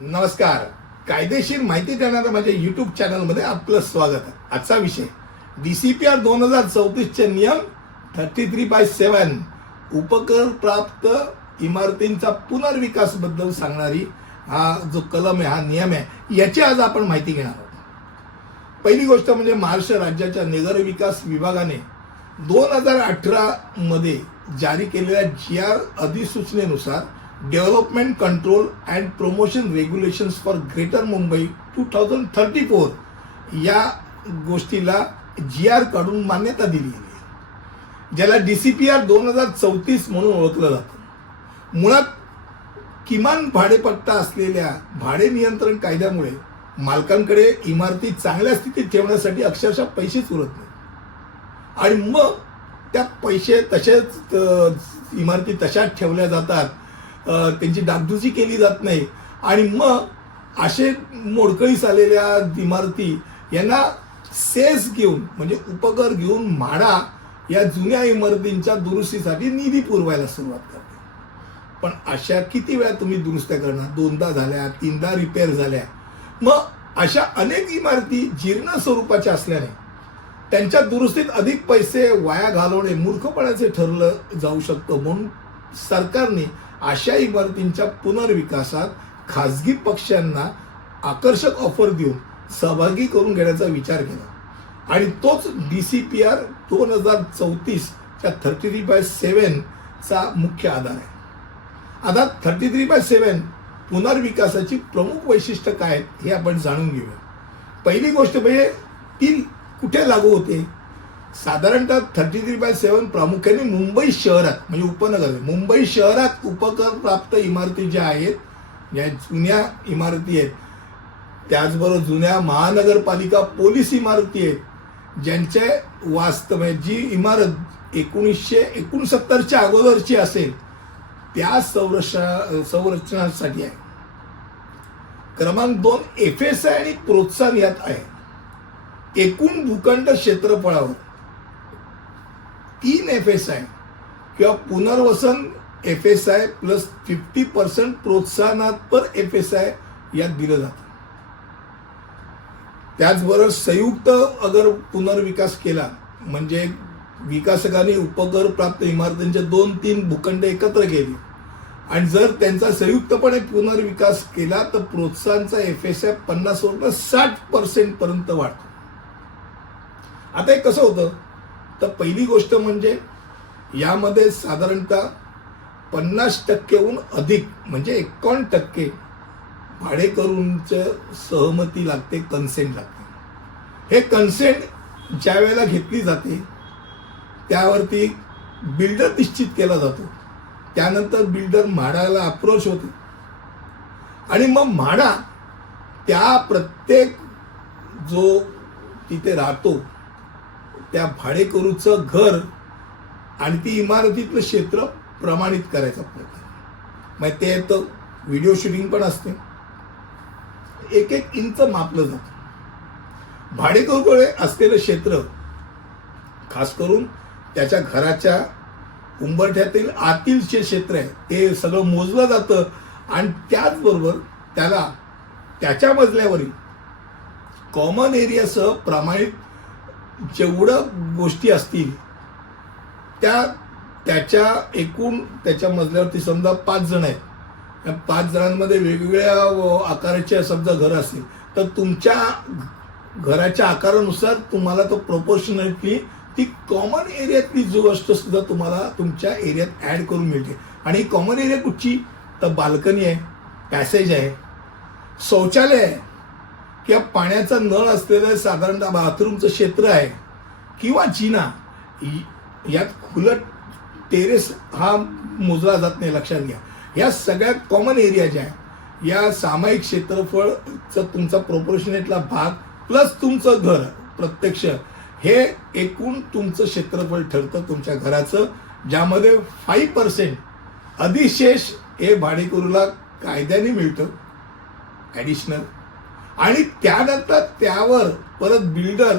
नमस्कार. कायदेशीर माहिती देणाऱ्या माझ्या यूट्यूब चॅनलमध्ये आपलं स्वागत आहे. आजचा विषय DCPR 2034 चे नियम 33/7 उपकर प्राप्त इमारतींचा पुनर्विकास बद्दल सांगणारी हा जो कलम आहे, हा नियम आहे, याची आज आपण माहिती घेणार आहोत. पहिली गोष्ट म्हणजे महाराष्ट्र राज्याच्या नगर विकास विभागाने 2018 मध्ये जारी केलेल्या GR अधिसूचनेनुसार development control and promotion regulations for greater Mumbai 2034 या गोष्टीला GR कडून मान्यता दिली आहे, ज्याला DCPR 2034 म्हणून ओळखलं जातं. मुळात किमान भाडेपट्टा असलेल्या भाडे नियंत्रण कायद्यामुळे मालकांकडे इमारती चांगल्या स्थितीत ठेवण्यासाठी अक्षरशः पैसेच उरत नाही, आणि मग त्या पैसे तसेच इमारती तशाच ठेवल्या जातात, त्यांची डागडुजी केली जात नाही, आणि मग असे मोडकळीस आलेल्या इमारती यांना सेस घेऊन म्हणजे उपकर घेऊन म्हाडा या जुन्या इमारतींच्या दुरुस्तीसाठी निधी पुरवायला सुरुवात करते. पण अशा किती वेळा तुम्ही दुरुस्त्या करणार? 2दा झाल्या, 3दा रिपेअर झाल्या. मग अशा अनेक इमारती जीर्ण स्वरूपाच्या असल्याने त्यांच्या दुरुस्तीत अधिक पैसे वाया घालवणे मूर्खपणाचे ठरलं जाऊ शकतं. म्हणून सरकारने अशा इमारतींच्या पुनर्विकासात खाजगी पक्षांना आकर्षक ऑफर देऊन सहभागी करून घेण्याचा विचार केला, आणि तोच DCPR 2034 च्या 33/7 चा मुख्य आधार आहे. आता 33/7 पुनर्विकासाची प्रमुख वैशिष्ट्य काय आहेत हे आपण जाणून घेऊया. पहिली गोष्ट म्हणजे ती कुठे लागू होते? साधारणतः 33/7 प्रामुख्याने मुंबई शहरात म्हणजे उपनगर, मुंबई शहरात उपकर प्राप्त इमारती ज्या आहेत, ज्या जुन्या इमारती आहेत, त्याचबरोबर जुन्या महानगरपालिका पोलीस इमारती आहेत, ज्यांचे वास्तव जी इमारत 1969च्या अगोदरची असेल त्या संरक्षणासाठी आहे. क्रमांक 2 FSI आणि प्रोत्साहन यात आहे. एकूण भूखंड क्षेत्रफळावर 3 FSI किंवा पुनर्वसन FSI प्लस 50% प्रोत्साहनात्पर FSI यात दिलं जातं. त्याचबरोबर संयुक्त अगर पुनर्विकास केला म्हणजे विकासकांनी उपकर प्राप्त इमारतींचे 2-3 भूखंड एकत्र केले आणि जर त्यांचा संयुक्तपणे पुनर्विकास केला तर प्रोत्साहनचा FSI 50 वरून 60% पर्यंत वाढतो. आता हे कसं होतं? तर पहिली गोष्ट म्हणजे यामध्ये साधारणतः 50%हून अधिक म्हणजे 51% भाडेकरूंचं सहमती लागते, कन्सेंट लागते. हे कन्सेंट ज्या वेळेला घेतली जाते त्यावरती बिल्डर निश्चित केला जातो. त्यानंतर बिल्डर म्हाडाला अप्रोच होते, आणि मग म्हाडा त्या प्रत्येक जो तिथे राहतो त्या भाडेकरूचं घर आणि ती इमारतीतलं क्षेत्र प्रमाणित करायचा प्रयत्न. मग ते येतं, व्हिडिओ शूटिंग पण असते, 1-1 इंच मापलं जातं. भाडेकरूकडे असलेलं क्षेत्र खास करून त्याच्या घराच्या उंबरठ्यातील आतील जे क्षेत्र आहे ते सगळं मोजलं जातं, आणि त्याचबरोबर त्याला त्याच्या मजल्यावरील कॉमन एरियासह प्रमाणित जेवढं गोष्टी असतील त्याच्या एकूण त्याच्या मजल्यावरती समजा 5 जण आहेत, त्या 5 जणांमध्ये वेगवेगळ्या आकाराचे समजा घर असतील तर तुमच्या घराच्या आकारानुसार तुम्हाला तो प्रोपोर्शनॅलिटी ती कॉमन एरियातली जो गोष्ट सुद्धा तुम्हाला तुमच्या एरियात ॲड करून मिळते. आणि कॉमन एरिया कुठची? तर बाल्कनी आहे, पॅसेज आहे, शौचालय आहे, किंवा पाण्याचा नळ असलेलं साधारणतः बाथरूमचं क्षेत्र आहे, किंवा जिना. यात खुलं टेरेस हा मोजला जात नाही, लक्षात घ्या. या सगळ्या कॉमन एरिया ज्या आहे या सामायिक क्षेत्रफळचा तुमचा प्रोपोर्शनेटला भाग प्लस तुमचं घर प्रत्यक्ष हे एकूण तुमचं क्षेत्रफळ ठरतं तुमच्या घराचं, ज्यामध्ये 5% अधिशेष हे भाडेकरूला कायद्याने मिळतं ॲडिशनल, आणि त्यानंतर त्यावर परत बिल्डर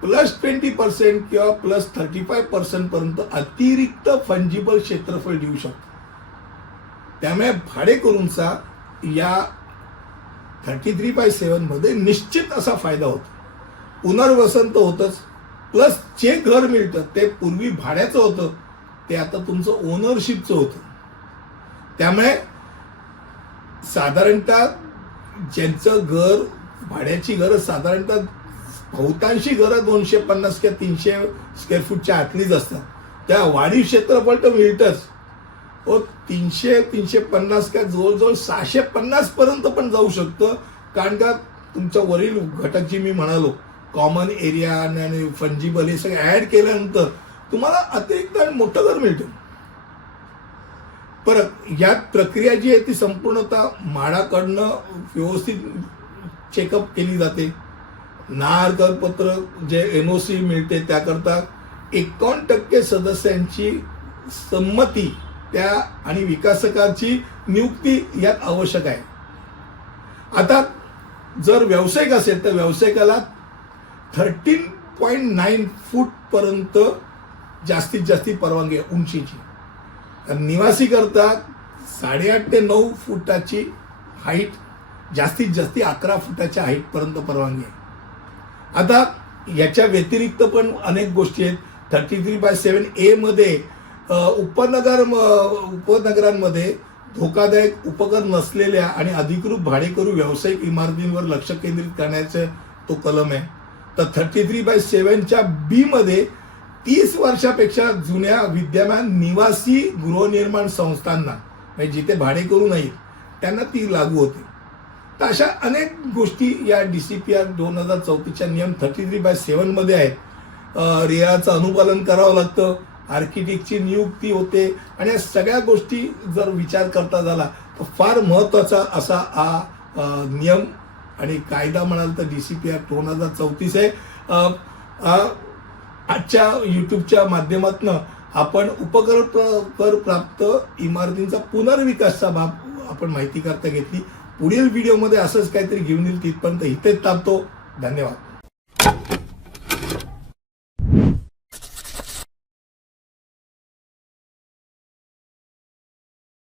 प्लस 20% किंवा प्लस 35% पर्यंत अतिरिक्त फंजिबल क्षेत्रफळ देऊ शकतो. त्यामुळे भाडेकरूंचा या 33/7 मध्ये निश्चित असा फायदा होतो. पुनर्वसन तर होतच, प्लस जे घर मिळतं ते पूर्वी भाड्याचं होतं ते आता तुमचं ओनरशिपचं होतं. त्यामुळे साधारणतः ज्यांचं घर भाड्याची घरं साधारणतः बहुतांशी घरं 250 किंवा 300 स्क्वेअर फूटच्या आतलीच असतात. त्या वाढीव क्षेत्रफळ तर मिळतंच. 300-350 का जवळजवळ 650 पर्यंत पण जाऊ शकतं. कारण का तुमच्या वरील घटक जी मी म्हणालो कॉमन एरिया आणि फंजिबल हे सगळे ऍड केल्यानंतर तुम्हाला अतिरिक्त मोठं घर मिळतं. परत यात प्रक्रिया जी आहे ती संपूर्णतः म्हाडाकडनं व्यवस्थित चेकअप केली जाते. नारकपत्र जे NOC मिळते त्याकरता 51% सदस्यांची संमती त्या आणि विकासकाची नियुक्ती यात आवश्यक आहे. आता जर व्यावसायिक असेल तर व्यावसायिकाला 13.9 फूट पर्यंत जास्तीत जास्त परवानगी आहे उंचीची. निवासी करता 8.5 ते 9 फुटाची हाईट, जास्तीत जास्त 11 फुटाच्या हाईट पर्यंत परवानगी आहे. आता याच्या व्यतिरिक्त पण अनेक गोष्टी आहेत. 33/7A मध्ये उपनगरांमध्ये धोकादायक उपकरण नसलेल्या आणि अधिकृत भाडेकरू व्यावसायिक इमारतींवर लक्ष केंद्रित करण्याचा तो कलम आहे. तर 33/7च्या B मध्ये 30 वर्षापेक्षा जुन्या विद्यमान निवासी गृहनिर्माण संस्थांना म्हणजे जिथे भाडेकरू नाहीत त्यांना ती लागू होते. तर अशा अनेक गोष्टी या DCPR 2034च्या नियम 33/7 मध्ये आहेत. रेराचं अनुपालन करावं लागतं, आर्किटेक्टची नियुक्ती होते आणि या सगळ्या गोष्टी जर विचार करता झाला तर फार महत्त्वाचा असा हा नियम आणि कायदा म्हणाल तर DCPR 2034 आहे. आजच्या यूट्यूबच्या माध्यमातून आपण उपकर प्राप्त इमारतींचा पुनर्विकासचा बाब आपण माहिती करता घेतली. पुढील व्हिडिओमध्ये असंच काहीतरी घेऊन येईल. तिथपर्यंत इथेच थांबतो. धन्यवाद.